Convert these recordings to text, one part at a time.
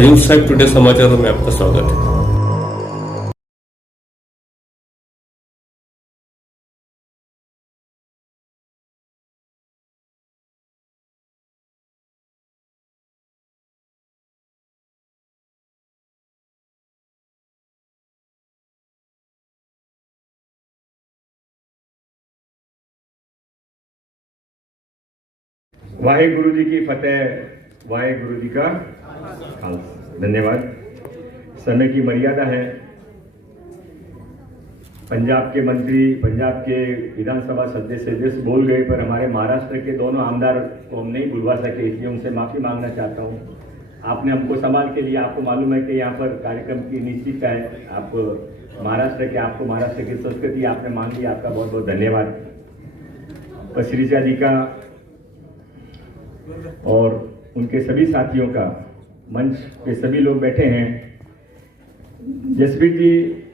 हरिओम साहब टुडे समाचारों में आपका स्वागत है। वाहेगुरु जी की फतेह, वाहेगुरु जी का खालसा। धन्यवाद। समय की मर्यादा है। पंजाब के मंत्री, पंजाब के विधानसभा सदस्य बोल गए, पर हमारे महाराष्ट्र के दोनों आमदार को हम नहीं बुलवा सके, इसलिए उनसे माफी मांगना चाहता हूँ। आपने हमको संभाल के लिए, आपको मालूम है कि यहाँ पर कार्यक्रम की निश्चितता है। आप महाराष्ट्र के, आपको महाराष्ट्र की संस्कृति आपने मान ली, आपका बहुत बहुत धन्यवाद। पसरीचा जी का और उनके सभी साथियों का, मंच पे सभी लोग बैठे हैं। जसवीर जी,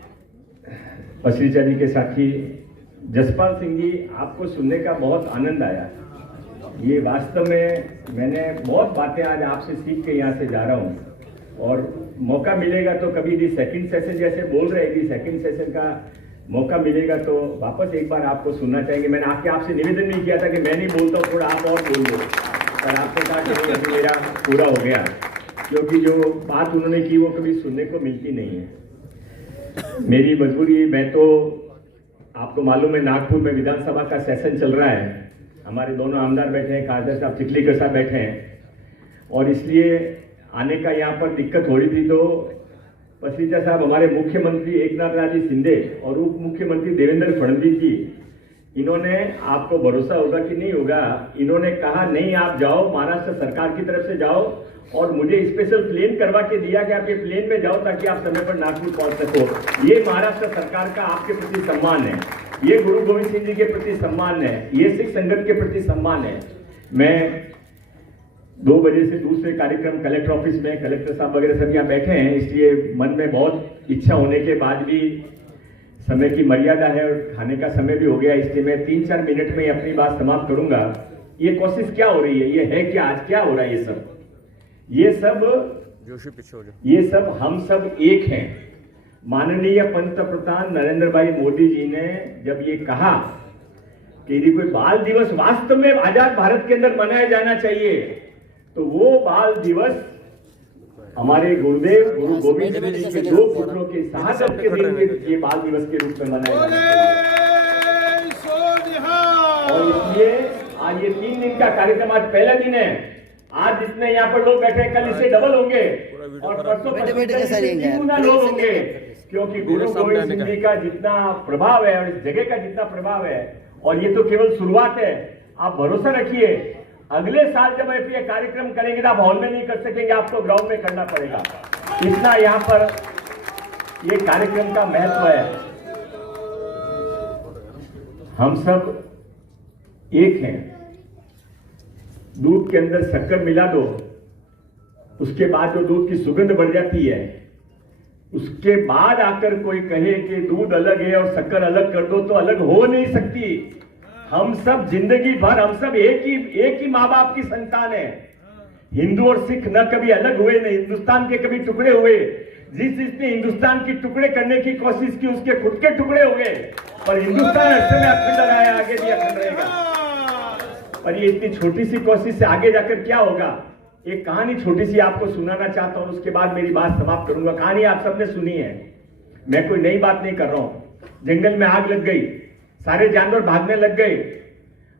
पसरीचा जी के साथी जसपाल सिंह जी, आपको सुनने का बहुत आनंद आया। ये वास्तव में मैंने बहुत बातें आज आपसे सीख के यहाँ से जा रहा हूँ, और मौका मिलेगा तो कभी भी सेकंड सेशन जैसे बोल रहे थे, सेकंड सेशन का मौका मिलेगा तो वापस एक बार आपको सुनना चाहेंगे। मैंने आपसे निवेदन नहीं किया था कि मैं नहीं बोलता हूँ, थोड़ा आप और बोल दो, पर आपने कहा कि अभी मेरा पूरा हो गया, क्योंकि जो बात उन्होंने की वो कभी सुनने को मिलती नहीं है। मेरी मजबूरी, मैं तो आपको मालूम है नागपुर में विधानसभा का सेशन चल रहा है, हमारे दोनों आमदार बैठे हैं, खासदार साहब चिखलीकर साहब बैठे हैं, और इसलिए आने का यहाँ पर दिक्कत हो रही थी। तो पसरीचा साहब, हमारे मुख्यमंत्री एकनाथ जी शिंदे और उप मुख्यमंत्री देवेंद्र फडणवीस जी, इन्होंने, आपको भरोसा होगा कि नहीं होगा, इन्होंने कहा नहीं आप जाओ, महाराष्ट्र सरकार की तरफ से जाओ, और मुझे स्पेशल प्लेन करवा के दिया कि आप ये प्लेन में जाओ ताकि आप समय पर नागपुर पहुंच सको। ये महाराष्ट्र सरकार का आपके प्रति सम्मान है, ये गुरु गोविंद सिंह जी के प्रति सम्मान है, ये सिख संगत के प्रति सम्मान है। मैं 2 बजे से दूसरे कार्यक्रम कलेक्टर ऑफिस में, कलेक्टर साहब वगैरह सब यहाँ बैठे हैं, इसलिए मन में बहुत इच्छा होने के बाद भी समय की मर्यादा है और खाने का समय भी हो गया, इसलिए मैं 3-4 मिनट में अपनी बात समाप्त करूंगा। ये कोशिश क्या हो रही है, ये है क्या, आज क्या हो रहा है, ये सब हम सब एक हैं। माननीय पंतप्रधान नरेंद्र भाई मोदी जी ने जब ये कहा कि यदि कोई बाल दिवस वास्तव में आजाद भारत के अंदर मनाया जाना चाहिए, तो वो बाल दिवस हमारे गुरुदेव गुरु गोविंद सिंह जी के 2 पुत्रों की शहादत के दिन ये बाल दिवस के रूप में मनाया जाता है। और इसलिए आज ये 3 दिन का कार्यक्रम, आज पहला दिन है। आज जितने यहाँ पर लोग बैठे हैं, कल इससे डबल होंगे और परसों गुना लोग होंगे, क्योंकि गुरु गोविंद सिंह जी का जितना प्रभाव है और इस जगह का जितना प्रभाव है, और ये तो केवल शुरुआत है। आप भरोसा रखिए, अगले साल जब आप ये कार्यक्रम करेंगे तो आप हॉल में नहीं कर सकेंगे, आपको ग्राउंड में करना पड़ेगा। इतना यहाँ पर ये कार्यक्रम का महत्व है। हम सब एक हैं। दूध के अंदर शक्कर मिला दो, उसके बाद जो दूध की सुगंध बढ़ जाती है, उसके बाद आकर कोई कहे कि दूध अलग है और शक्कर अलग कर दो, तो अलग हो नहीं सकती। हम सब जिंदगी भर, हम सब एक ही माँ बाप की संतान है। हिंदू और सिख न कभी अलग हुए, न हिंदुस्तान के कभी टुकड़े हुए। जिसने हिंदुस्तान की टुकड़े करने की कोशिश की, उसके खुद के टुकड़े हो गए, पर हिंदुस्तान ऐसे में अखंड रहा है, आगे भी अखंड रहेगा। पर ये इतनी छोटी सी कोशिश से आगे जाकर क्या होगा, एक कहानी छोटी सी आपको सुनाना चाहता हूं, उसके बाद मेरी बात समाप्त करूंगा। कहानी आप सबने सुनी है, मैं कोई नई बात नहीं कर रहा हूं। जंगल में आग लग गई, सारे जानवर भागने लग गए,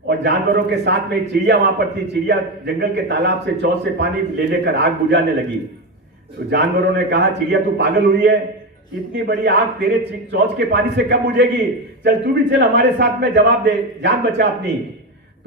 और जानवरों के साथ में एक चिड़िया वहां पर थी। चिड़िया जंगल के तालाब से चौथ से पानी ले लेकर आग बुझाने लगी। तो जानवरों ने कहा, चिड़िया तू पागल हुई है, इतनी बड़ी आग तेरे चौथ के पानी से कब बुझेगी, चल तू भी चल हमारे साथ में, जवाब दे, जान बचा अपनी।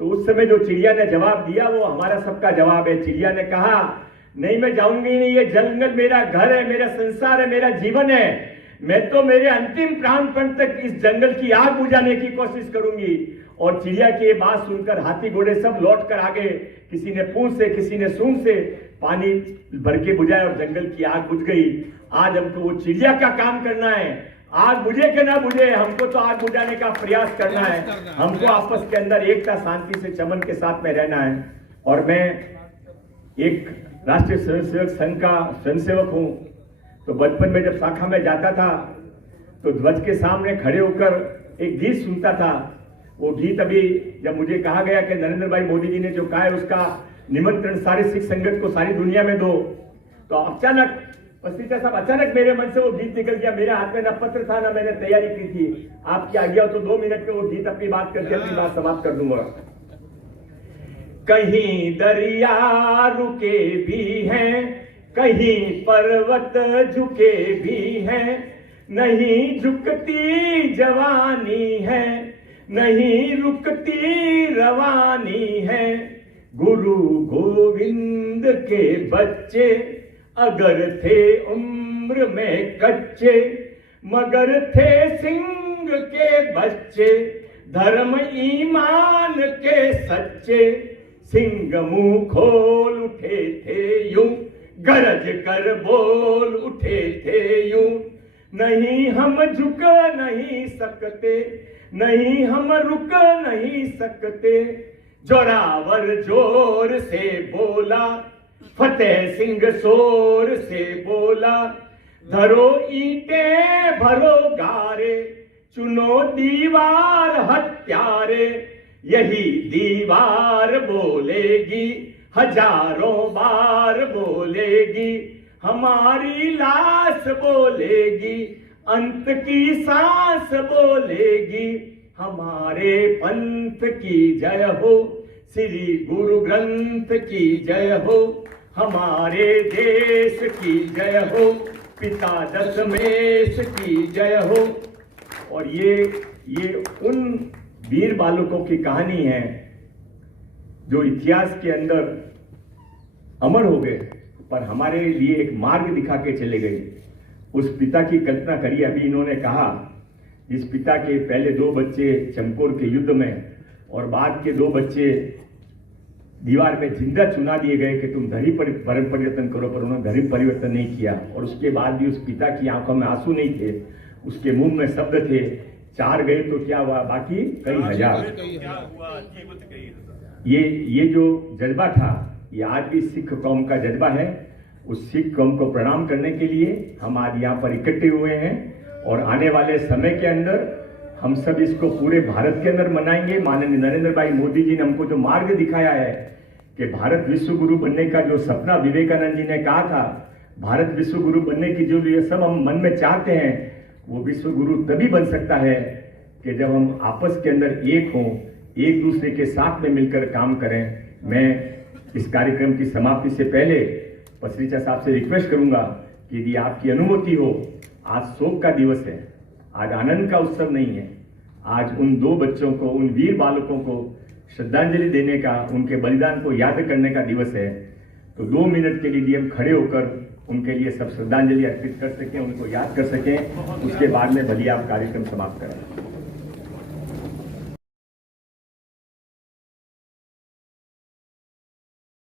तो उस समय जो चिड़िया ने जवाब दिया वो हमारा सबका जवाब है। चिड़िया ने कहा, नहीं मैं जाऊंगी नहीं, ये जंगल मेरा घर है, मेरा संसार है, मेरा जीवन है। मैं तो मेरे अंतिम प्राणपण तक इस जंगल की आग बुझाने की कोशिश करूंगी। और चिड़िया की ये बात सुनकर हाथी घोड़े सब लौट कर आ गए, किसी ने पूंछ से, किसी ने सूंड से पानी भर के बुझाया और जंगल की आग बुझ गई। आज हमको वो चिड़िया का काम करना है, आग बुझे कि ना बुझे, हमको तो आग बुझाने का प्रयास करना है। हमको आपस के अंदर एकता, शांति से, चमन के साथ में रहना है। और मैं एक राष्ट्रीय स्वयंसेवक संघ का स्वयंसेवक हूं। तो बचपन में जब शाखा में जाता था तो ध्वज के सामने खड़े होकर एक गीत सुनता था। वो गीत अभी जब मुझे कहा गया कि नरेंद्र भाई मोदी जी ने जो कहा है उसका निमंत्रण सारे सिख संगत को सारी दुनिया में दो, तो अचानक पत्रिका साहब अचानक मेरे मन से वो गीत निकल गया। मेरे हाथ में ना पत्र था ना मैंने तैयारी की थी। आपकी आज्ञा हो तो 2 मिनट में वो गीत अपनी बात करके अपनी बात समाप्त कर दूंगा। कहीं दरिया रुके भी हैं, कहीं पर्वत झुके भी हैं, नहीं झुकती जवानी है, नहीं रुकती रवानी है। गुरु गोविंद के बच्चे अगर थे उम्र में कच्चे, मगर थे सिंह के बच्चे धर्म ईमान के सच्चे। सिंह मुंह खोल उठे थे यूं, गरज कर बोल उठे थे यूं। नहीं हम झुक नहीं सकते, नहीं हम रुक नहीं सकते। जोरावर जोर से बोला, फतेह सिंह शोर से बोला। धरो ईंटें भरो गारे, चुनो दीवार हत्यारे। यही दीवार बोलेगी, हजारों बार बोलेगी। हमारी लाश बोलेगी, अंत की सांस बोलेगी। हमारे पंथ की जय हो, श्री गुरु ग्रंथ की जय हो। हमारे देश की जय हो, पिता दशमेश की जय हो। और ये उन वीर बालकों की कहानी है जो इतिहास के अंदर अमर हो गए, पर हमारे लिए एक मार्ग दिखा के चले गए। उस पिता की कल्पना करिए। अभी इन्होंने कहा जिस पिता के पहले 2 बच्चे चमकौर के युद्ध में और बाद के 2 बच्चे दीवार में जिंदा चुना दिए गए कि तुम धर्म परिवर्तन करो, पर उन्होंने धर्म परिवर्तन नहीं किया। और उसके बाद भी उस पिता की आंखों में आंसू नहीं थे, उसके मुंह में शब्द थे, 4 गए तो क्या हुआ, बाकी कई हजार। ये जो जज्बा था, ये आज भी सिख कौम का जज्बा है। उस सिख कौम को प्रणाम करने के लिए हम आज यहाँ पर इकट्ठे हुए हैं और आने वाले समय के अंदर हम सब इसको पूरे भारत के अंदर मनाएंगे। माननीय नरेंद्र भाई मोदी जी ने हमको जो मार्ग दिखाया है कि भारत विश्व गुरु बनने का जो सपना विवेकानंद जी ने कहा था, भारत विश्व गुरु बनने की जो ये सब हम मन में चाहते हैं, वो विश्व गुरु तभी बन सकता है कि जब हम आपस के अंदर एक हों, एक दूसरे के साथ में मिलकर काम करें। मैं इस कार्यक्रम की समाप्ति से पहले पसरीचा साहब से रिक्वेस्ट करूंगा कि यदि आपकी अनुमति हो, आज शोक का दिवस है, आज आनंद का उत्सव नहीं है। आज उन 2 बच्चों को, उन वीर बालकों को श्रद्धांजलि देने का, उनके बलिदान को याद करने का दिवस है। तो 2 मिनट के लिए हम खड़े होकर उनके लिए सब श्रद्धांजलि अर्पित कर सकें, उनको याद कर सकें। उसके बाद में भले आप कार्यक्रम समाप्त करें।